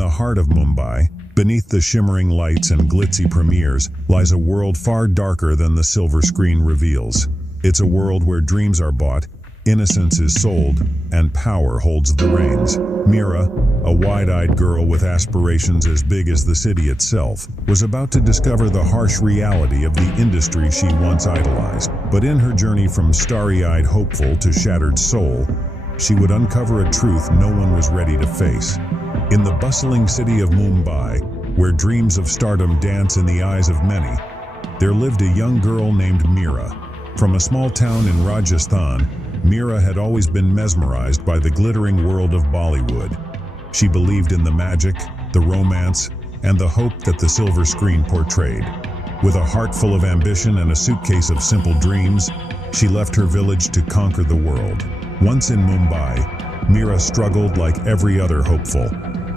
the heart of Mumbai, beneath the shimmering lights and glitzy premieres, lies a world far darker than the silver screen reveals. It's a world where dreams are bought, innocence is sold, and power holds the reins. Mira, a wide-eyed girl with aspirations as big as the city itself, was about to discover the harsh reality of the industry she once idolized. But in her journey from starry-eyed hopeful to shattered soul, she would uncover a truth no one was ready to face. In the bustling city of Mumbai, where dreams of stardom dance in the eyes of many, there lived a young girl named Mira. From a small town in Rajasthan, Mira had always been mesmerized by the glittering world of Bollywood. She believed in the magic, the romance, and the hope that the silver screen portrayed. With a heart full of ambition and a suitcase of simple dreams, she left her village to conquer the world. Once in Mumbai, Mira struggled like every other hopeful.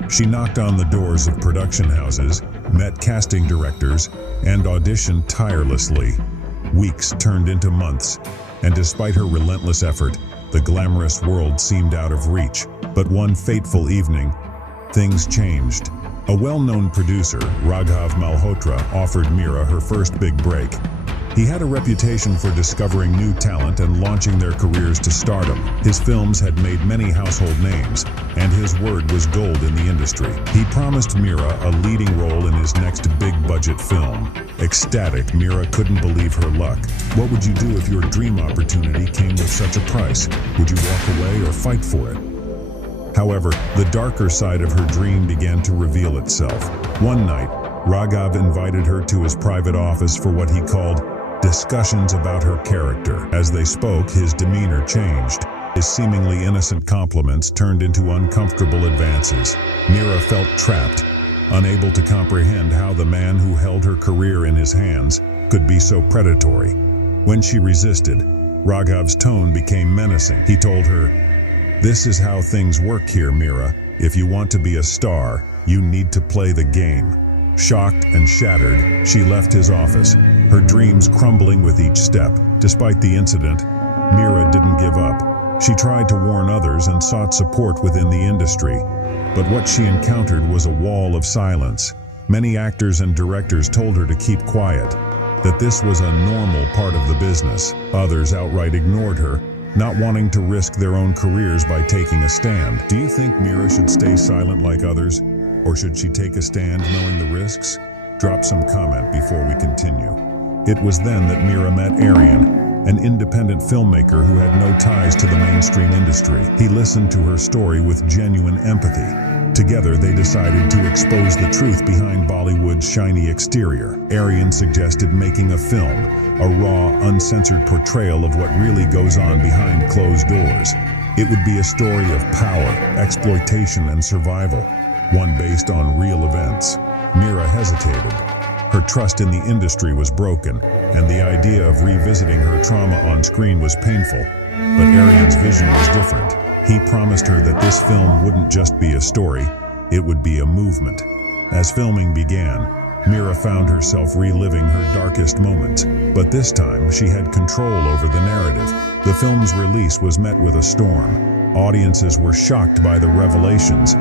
She knocked on the doors of production houses, met casting directors, and auditioned tirelessly. Weeks turned into months, and despite her relentless effort, the glamorous world seemed out of reach. But one fateful evening, things changed. A well-known producer, Raghav Malhotra, offered Mira her first big break. He had a reputation for discovering new talent and launching their careers to stardom. His films had made many household names, and his word was gold in the industry. He promised Mira a leading role in his next big-budget film. Ecstatic, Mira couldn't believe her luck. What would you do if your dream opportunity came with such a price? Would you walk away or fight for it? However, the darker side of her dream began to reveal itself. One night, Raghav invited her to his private office for what he called discussions about her character. As they spoke, his demeanor changed. His seemingly innocent compliments turned into uncomfortable advances. Mira felt trapped, unable to comprehend how the man who held her career in his hands could be so predatory. When she resisted, Raghav's tone became menacing. He told her, "This is how things work here, Mira. If you want to be a star, you need to play the game." Shocked and shattered, she left his office, her dreams crumbling with each step. Despite the incident, Mira didn't give up. She tried to warn others and sought support within the industry, but what she encountered was a wall of silence. Many actors and directors told her to keep quiet, that this was a normal part of the business. Others outright ignored her, not wanting to risk their own careers by taking a stand. Do you think Mira should stay silent like others? Or should she take a stand knowing the risks? Drop some comment before we continue. It was then that Mira met Aryan, an independent filmmaker who had no ties to the mainstream industry. He listened to her story with genuine empathy. Together, they decided to expose the truth behind Bollywood's shiny exterior. Aryan suggested making a film, a raw, uncensored portrayal of what really goes on behind closed doors. It would be a story of power, exploitation, and survival, one based on real events. Mira hesitated. Her trust in the industry was broken, and the idea of revisiting her trauma on screen was painful. But Aryan's vision was different. He promised her that this film wouldn't just be a story, it would be a movement. As filming began, Mira found herself reliving her darkest moments, but this time she had control over the narrative. The film's release was met with a storm. Audiences were shocked by the revelations,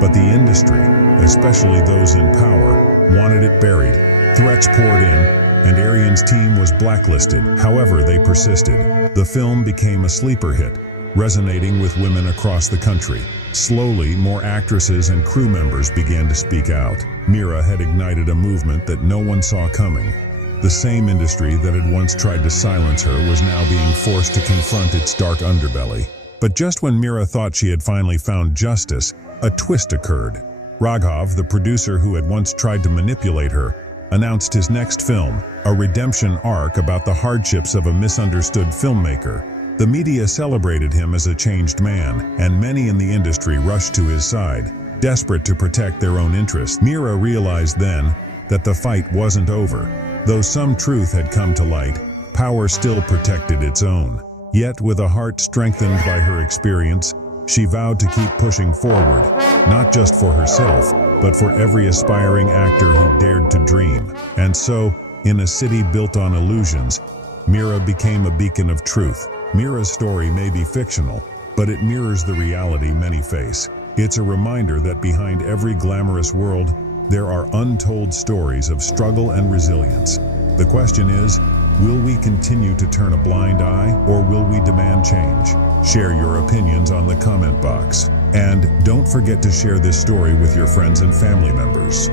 but the industry, especially those in power, wanted it buried. Threats poured in, and Aryan's team was blacklisted. However, they persisted. The film became a sleeper hit, resonating with women across the country. Slowly, more actresses and crew members began to speak out. Mira had ignited a movement that no one saw coming. The same industry that had once tried to silence her was now being forced to confront its dark underbelly. But just when Mira thought she had finally found justice, a twist occurred. Raghav, the producer who had once tried to manipulate her, announced his next film, a redemption arc about the hardships of a misunderstood filmmaker. The media celebrated him as a changed man, and many in the industry rushed to his side, desperate to protect their own interests. Mira realized then that the fight wasn't over. Though some truth had come to light, power still protected its own. Yet, with a heart strengthened by her experience, she vowed to keep pushing forward, not just for herself, but for every aspiring actor who dared to dream. And so, in a city built on illusions, Mira became a beacon of truth. Mira's story may be fictional, but it mirrors the reality many face. It's a reminder that behind every glamorous world, there are untold stories of struggle and resilience. The question is, will we continue to turn a blind eye, or will we demand change? Share your opinions on the comment box. And don't forget to share this story with your friends and family members.